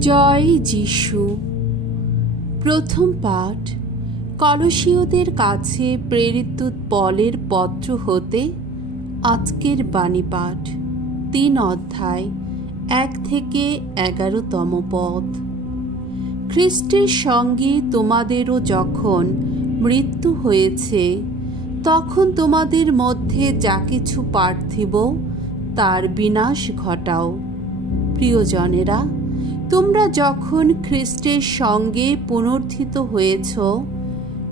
জয় যিশু। প্রথম পাঠ কলসীয়দের কাছে প্রেরিত পলের পত্র হতে আজকের বাণী পাঠ ৩ অধ্যায় ১ থেকে ১১তম পদ। খ্রিস্টের সঙ্গে তোমাদেরও যখন মৃত্যু হয়েছে, তখন তোমাদের মধ্যে যা কিছু পার্থিব তার বিনাশ ঘটাও। প্রিয়জনেরা, তোমরা যখন খ্রিস্টের সঙ্গে পুনরুত্থিত হয়েছ,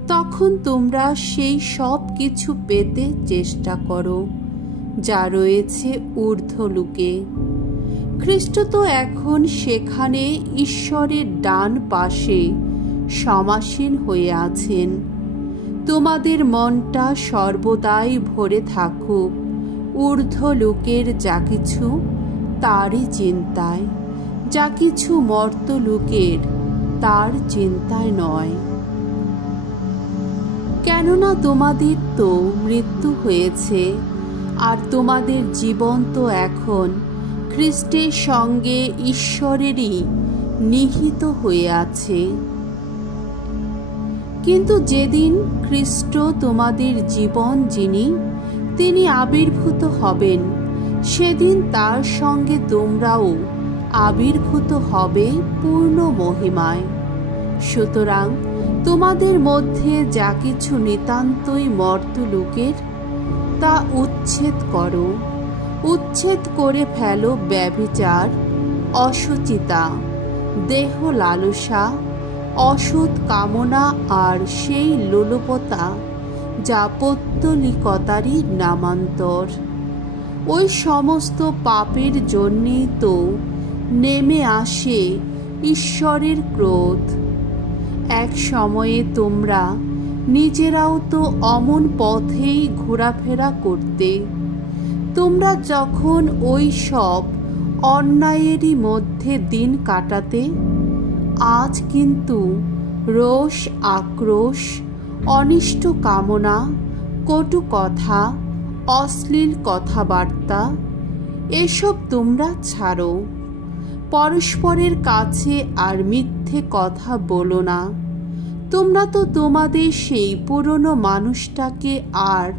তখন তোমরা সেই সব কিছু পেতে চেষ্টা করো যা রয়েছে ঊর্ধ্বলোকে। খ্রিস্ট তো এখন সেখানে ঈশ্বরের ডান পাশে সমাসীন হয়ে আছেন। তোমাদের মনটা সর্বদাই ভরে থাকুক ঊর্ধ্বলোকের যা কিছু তারই চিন্তায়, যা কিছু মর্ত্যলোকের তার চিন্তায় নয়। কেননা তোমাদের তো মৃত্যু হয়েছে, আর তোমাদের জীবন তো এখন খ্রিস্টের সঙ্গে ঈশ্বরেরই নিহিত হয়ে আছে। কিন্তু যেদিন খ্রিস্ট তোমাদের জীবন তিনি আবির্ভূত হবেন, সেদিন তার সঙ্গে তোমরাও আবির্ভূত হবে পূর্ণ মহিমায়। সুতরাং তোমাদের মধ্যে যা কিছু নিতান্তই মর্ত্যলোকের, তা উচ্ছেদ করো। উচ্ছেদ করে ফেলো ব্যভিচার, অশুচিতা, দেহ লালসা, অসৎ কামনা আর সেই লোলুপতা যা পৌত্তলিকতারই নামান্তর। ওই সমস্ত পাপের জন্যেই তো নেমে আসে ঈশ্বরের ক্রোধ। এক সময়ে তোমরা নিজেরাও তো অমন পথেই ঘোরাফেরা করতে। তোমরা যখন ওই সব অন্যায়েরই মধ্যে দিন কাটাতে, আজ কিন্তু রোষ, আক্রোশ, অনিষ্ট কামনা, কটু কথা, অশ্লীল কথাবার্তা এসব তোমরা ছাড়ো। পরস্পরের কাছে আর মিথ্যে কথা বলো না। তোমরা তো তোমাদের সেই পুরনো মানুষটাকে আর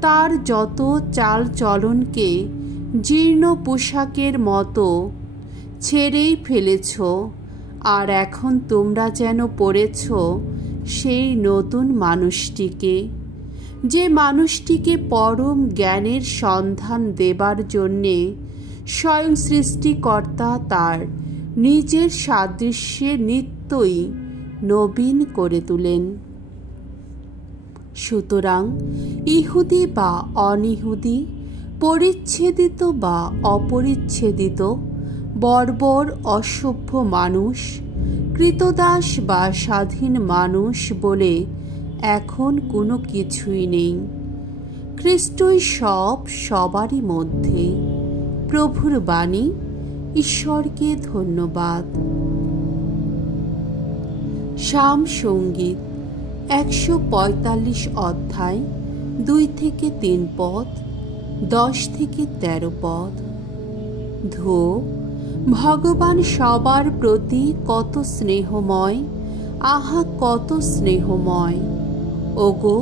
তার যত চাল চলনকে জীর্ণ পোশাকের মতো ছেড়েই ফেলেছ, আর এখন তোমরা যেন পড়েছ সেই নতুন মানুষটিকে, যে মানুষটিকে পরম জ্ঞানের সন্ধান দেবার জন্যে স্বয়ং সৃষ্টিকর্তা তার নিজের সাদৃশ্যে নিত্যই নবীন করে তোলেন। সুতরাং ইহুদি বা অনিহুদি, পরিচ্ছেদিত বা অপরিচ্ছেদিত, বর্বর অসভ্য মানুষ, কৃতদাস বা স্বাধীন মানুষ বলে এখন কোনো কিছুই নেই। খ্রিস্টই সবারই মধ্যে। প্রভুর বাণী। ঈশ্বরকে ধন্যবাদ। শাম সঙ্গীত ১৪৫ অধ্যায় ২ থেকে ৩ পদ, ১০ থেকে ১৩ পদ। ধো, ভগবান সবার প্রতি কত স্নেহময়, আহা কত স্নেহময়। ওগো,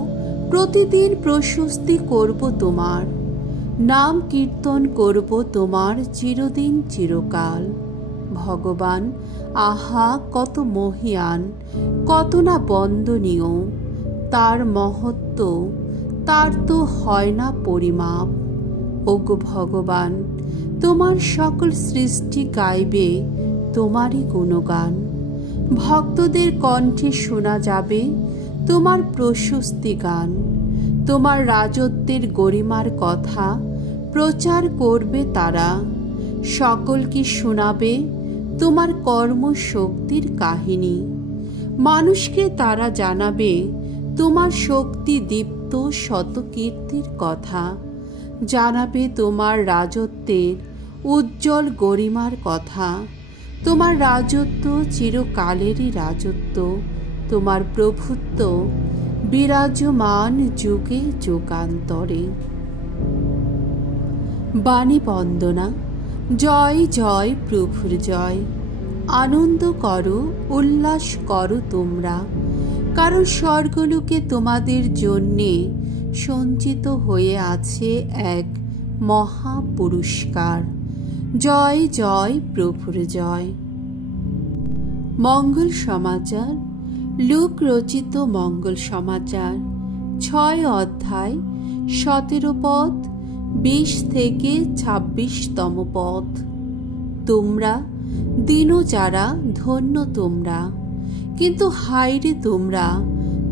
প্রতিদিন প্রশস্তি করব তোমার, নাম কীর্তন করব তোমার চিরদিন চিরকাল। ভগবান আহা কত মহিয়ান, কত না বন্দনীয়। তার মহত্ব, তার তো হয় না পরিমাপ। ওগো ভগবান, তোমার সকল সৃষ্টি গাইবে তোমারই গুণগান। ভক্তদের কণ্ঠে শোনা যাবে তোমার প্রশস্তি গান। তোমার রাজত্বের গরিমার কথা প্রচার করবে তারা। সকলকে শোনাবে তোমার কর্মশক্তির কাহিনী। মানুষকে তারা জানাবে তোমার শক্তি দীপ্ত শত কীর্তির কথা। জানাবে তোমার রাজত্বের উজ্জ্বল গরিমার কথা। তোমার রাজত্ব চিরকালেরই রাজত্ব। তোমার প্রভুত্ব বিরাজমান যুগে যুগান্তরে। বাণী বন্দনা। জয় জয় প্রভুর জয়। আনন্দ করো, উল্লাস করো তোমরা, কারণ স্বর্গলোকে তোমাদের জন্যে সঞ্চিত হয়ে আছে এক মহা পুরস্কার। জয় জয় প্রভুর জয়। মঙ্গল সমাচার, লূক রচিত মঙ্গল সমাচার 6 অধ্যায় 17 পদ 20 থেকে 26তম পদ। তোমরা দীন যারা ধন্য তোমরা, কিন্তু হায়রে তোমরা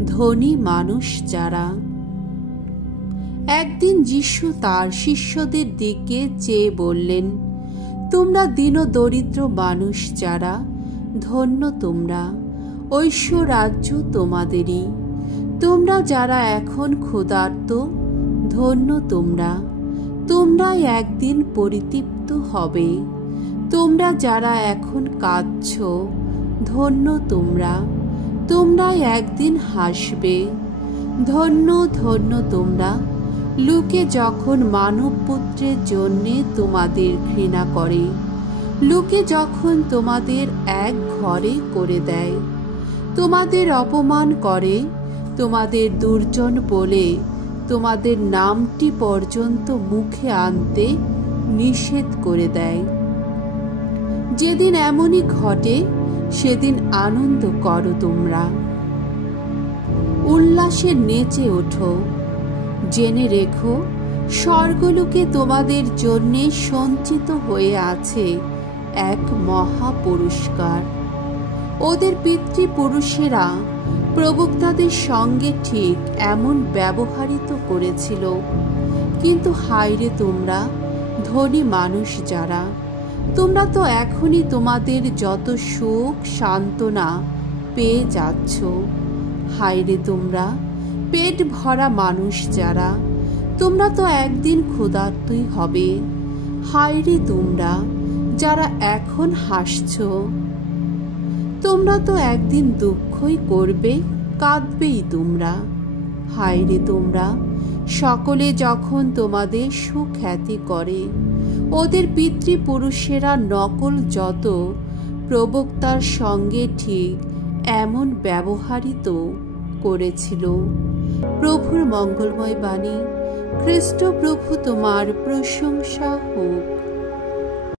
ধনী মানুষ যারা। একদিন যিশু তার শিষ্যদের দিকে চেয়ে বললেন, তোমরা দীন দরিদ্র মানুষ যারা, ধন্য তোমরা, ঐশ্বরাজ্য তোমাদেরই। তোমরা যারা এখন ক্ষুধার্ত, ধন্য তোমরা, তোমরাই একদিন পরিতৃপ্ত হবে। তোমরা যারা এখন কাঁদছ, ধন্য তোমরা, তোমরাই একদিন হাসবে। ধন্য ধন্য তোমরা, লোকে যখন মানবপুত্রের জন্যে তোমাদের ঘৃণা করে, লোকে যখন তোমাদের এক ঘরে করে দেয়, তোমাদের অপমান করে, তোমাদের দুর্জন বলে তোমাদের নামটি পর্যন্ত মুখে আনতে নিষেধ করে দেয়। যেদিন এমনই ঘটে, সেদিন আনন্দ করো তোমরা, উল্লাসে নেচে ওঠো। জেনে রেখো, স্বর্গলোকে তোমাদের জন্যে সঞ্চিত হয়ে আছে এক মহা পুরস্কার। ওদের পিতৃপুরুষেরা প্রবক্তাদের সঙ্গে ঠিক এমন ব্যবহারিত করেছিল। কিন্তু হায়রে তোমরা ধনী মানুষ যারা, তোমরা তো এখনই তোমাদের যত সুখ সান্ত্বনা পেয়ে যাচ্ছ। হায়রে তোমরা পেট ভরা মানুষ যারা, তোমরা তো একদিন ক্ষুধার্তই হবে। হায়রে তোমরা যারা এখন হাসছ, তোমরা তো একদিন দুঃখই করবে, কাঁদবেই তোমরা। হায়রে তোমরা সকলে যখন তোমাদের সুখ্যাতি করে, ওদের পিতৃপুরুষেরা নকল যত প্রবক্তার সঙ্গে ঠিক এমন ব্যবহারিত করেছিল। প্রভুর মঙ্গলময় বাণী। খ্রিস্ট প্রভু তোমার প্রশংসা হোক।